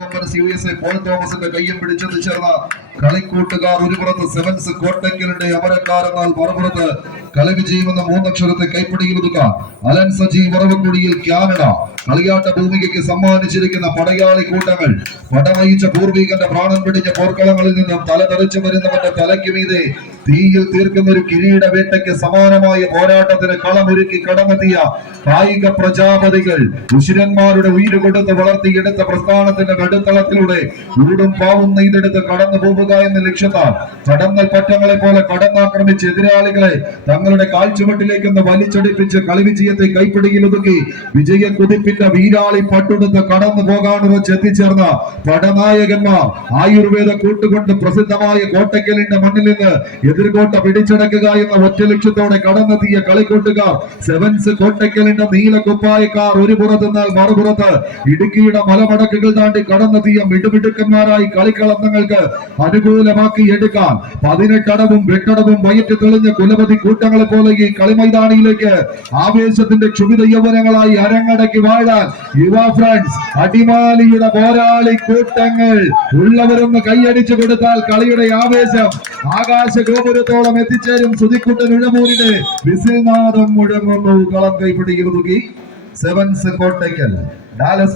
USA Paul തോമസിന്റെ കയ്യും പിടിച്ചെന്ന് ചേർന്ന കളിക്കൂട്ടുകാർ ഒരു പുറത്ത് സെവൻസ് കോട്ടയ്ക്കലിന്റെ അമരക്കാരെന്നാൽ മറുപുറത്ത് കളി വിജയമെന്ന മൂന്നക്ഷരത്തെ കൈപ്പിടിയിൽ ഒതുക്കാൻ അലൻ സജീവ് വറവക്കുടിയിൽ കാനഡ കളിയാട്ട ഭൂമികയ്ക്ക് സമ്മാനിച്ചിരിക്കുന്ന പടയാളി കൂട്ടങ്ങൾ പടമയിച്ച പൂർവികന്റെ പ്രാണൻ പിടിഞ്ഞ പോർക്കളങ്ങളിൽ നിന്നും തലതെറിച്ചു വരുന്നവന്റെ തലയ്ക്ക് മീതെ തീയിൽ തീർക്കുന്ന ഒരു കിരീട വേട്ടയ്ക്ക് സമാനമായ പോരാട്ടത്തിന് കളമൊരുക്കി കടമെത്തിയ കായിക പ്രജാപതികൾ ഉശിരന്മാരുടെ ഉയിര് കൊടുത്ത് വളർത്തിയെടുത്ത പ്രസ്ഥാനത്തിന്റെ നടുത്തളത്തിലൂടെ ഊടും പാവും നെയ്തെടുത്ത് കടന്നു പോവുക എന്ന ലക്ഷ്യത്താൽ കടന്നൽ പറ്റങ്ങളെ പോലെ കടന്നാക്രമിച്ച് എതിരാളികളെ തങ്ങളുടെ കാൽച്ചുവട്ടിലേക്കൊന്ന് വലിച്ചടിപ്പിച്ച് കളി വിജയത്തെ കൈപ്പിടിയിൽ ഒതുക്കി വിജയ കുതിപ്പിന്റെ വീരാളി പട്ടുടുത്ത് കടന്നു പോകാൻ എത്തിച്ചേർന്ന പടനായകന്മാർ ആയുർവേദ കൂട്ടുകൊണ്ട് പ്രസിദ്ധമായ കോട്ടയ്ക്കലിന്റെ മണ്ണിൽ നിന്ന് എതിർകോട്ട പിടിച്ചടക്കുക എന്ന ഒറ്റ ലക്ഷ്യത്തോടെ കടന്നെത്തിയ കളിക്കൂട്ടുകാർ സെവൻസ് കോട്ടയ്ക്കലിന്റെ നീല കുപ്പായക്കാർ ഒരു പുറത്തുനിന്നാൽ മറുപുറത്ത് ഇടുക്കിയുടെ മലമടക്കുകൾ താണ്ടി കടന്നെത്തിയ മിടുമിടുക്കന്മാരായി കളിക്കളങ്ങൾക്ക് അനുകൂലമാക്കി എടുക്കാൻ 18 അടവും 8 അടവും വയറ്റ് തെളിഞ്ഞ കുലപതി കൂട്ടങ്ങളെ പോലെ ഈ കളിമൈതാനിയിലേക്ക് ആവേശത്തിന്റെ ക്ഷുഭിത യൗവനങ്ങളായി അരങ്ങടക്കി വാഴാൻ യുവ ഫ്രണ്ട്സ് അടിമാലിയുടെ പോരാളി കൂട്ടങ്ങൾ ഉള്ളവരൊന്ന് കൈയടിച്ചു കൊടുത്താൽ കളിയുടെ ആവേശം ആകാശ ഗോപുരത്തോളം എത്തിച്ചേരും. സുധിക്കുട്ടൻ ഇഴമൂരിന്റെ വിസിൽനാദം മുഴങ്ങുന്നു. കളം കൈപ്പിടിയിൽ ഒതുക്കി സെവൻസ് കോട്ടയ്ക്കൽ ഡാലസ്